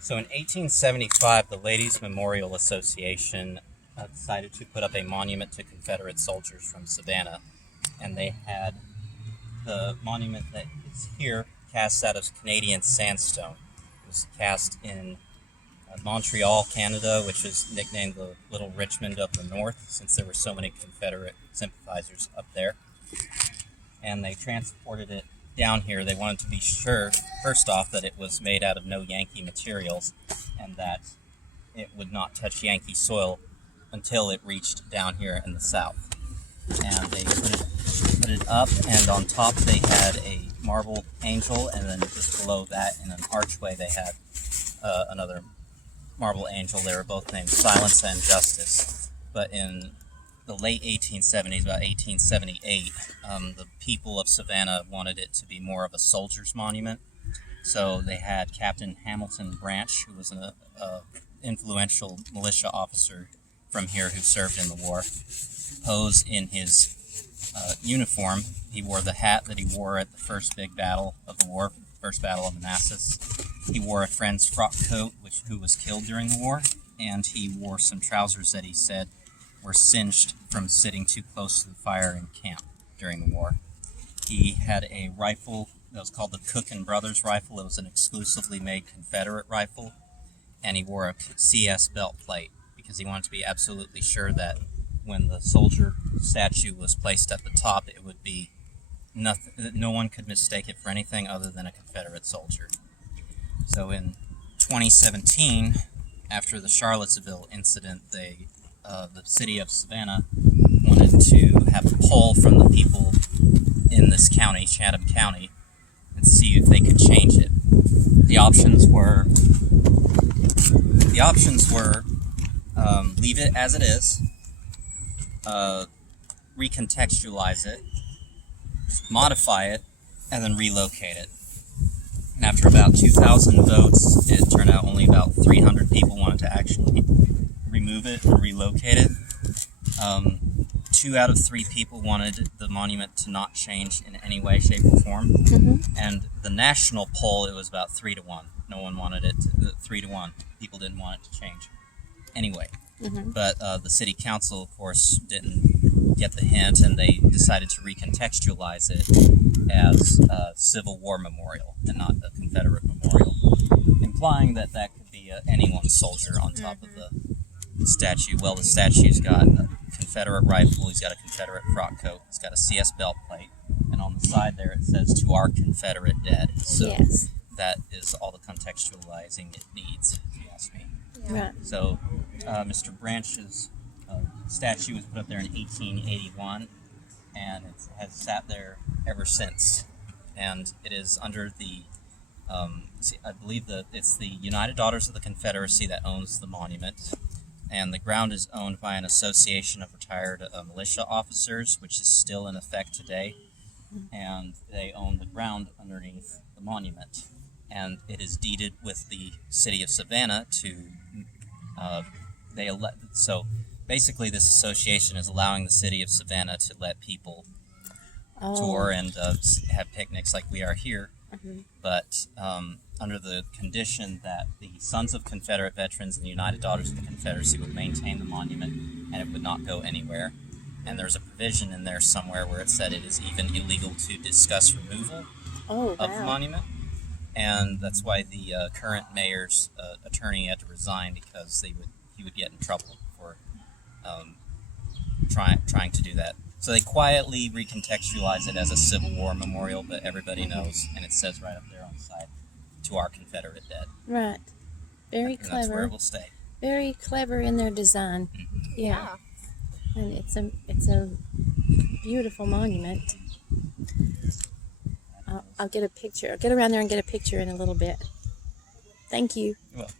So in 1875, the Ladies Memorial Association decided to put up a monument to Confederate soldiers from Savannah, and they had the monument that is here cast out of Canadian sandstone. It was cast in Montreal, Canada, which is nicknamed the Little Richmond of the North, since there were so many Confederate sympathizers up there. And they transported it down here. They wanted to be sure, first off, that it was made out of no Yankee materials and that it would not touch Yankee soil until it reached down here in the South. And they put it up, and on top they had a marble angel, and then just below that in an archway they had another marble angel. They were both named Silence and Justice. But in the late 1870s, about 1878, the people of Savannah wanted it to be more of a soldier's monument. So they had Captain Hamilton Branch, who was an influential militia officer from here who served in the war, pose in his uniform. He wore the hat that he wore at the first big battle of the war, First Battle of Manassas. He wore a friend's frock coat, who was killed during the war, and he wore some trousers that he said were singed from sitting too close to the fire in camp during the war. He had a rifle that was called the Cook and Brothers rifle. It was an exclusively made Confederate rifle, and he wore a CS belt plate because he wanted to be absolutely sure that when the soldier statue was placed at the top, it would be nothing. No one could mistake it for anything other than a Confederate soldier. So in 2017, after the Charlottesville incident, the city of Savannah wanted to have a poll from the people in this county, Chatham County, and see if they could change it. The options were leave it as it is, recontextualize it, modify it, and then relocate it. And after about 2,000 votes, it turned out only about 300 people wanted to actually remove it or relocate it. 2 out of 3 people wanted the monument to not change in any way, shape, or form. Mm-hmm. And the national poll, it was about 3-1. No one wanted it to, 3-1. People didn't want it to change anyway. Mm-hmm. But the city council, of course, didn't get the hint, and they decided to recontextualize it as a Civil War memorial and not a Confederate memorial, implying that that could be anyone's soldier on top of the statue. Well, the statue's got a Confederate rifle, he's got a Confederate frock coat, he's got a CS belt plate, and on the side there it says, "To our Confederate dead." So Yes. that is all the contextualizing it needs, if you ask me. Yeah. Right. So Mr. Branch's statue was put up there in 1881, and it has sat there ever since. And it is under the, I believe that it's the United Daughters of the Confederacy that owns the monument. And the ground is owned by an association of retired militia officers, which is still in effect today. And they own the ground underneath the monument. And it is deeded with the city of Savannah to, so basically this association is allowing the city of Savannah to let people tour and have picnics like we are here. Mm-hmm. But under the condition that the Sons of Confederate Veterans and the United Daughters of the Confederacy would maintain the monument and it would not go anywhere. And there's a provision in there somewhere where it said it is even illegal to discuss removal of the monument. And that's why the current mayor's attorney had to resign, because he would get in trouble for trying to do that. So they quietly recontextualize it as a Civil War memorial, but everybody knows, and it says right up there on the side, "To our Confederate dead." Right. Very and clever. That's where it will stay. Very clever in their design. Mm-hmm. Yeah. And it's a beautiful monument. I'll get a picture. I'll get around there and get a picture in a little bit. Thank you. You're welcome.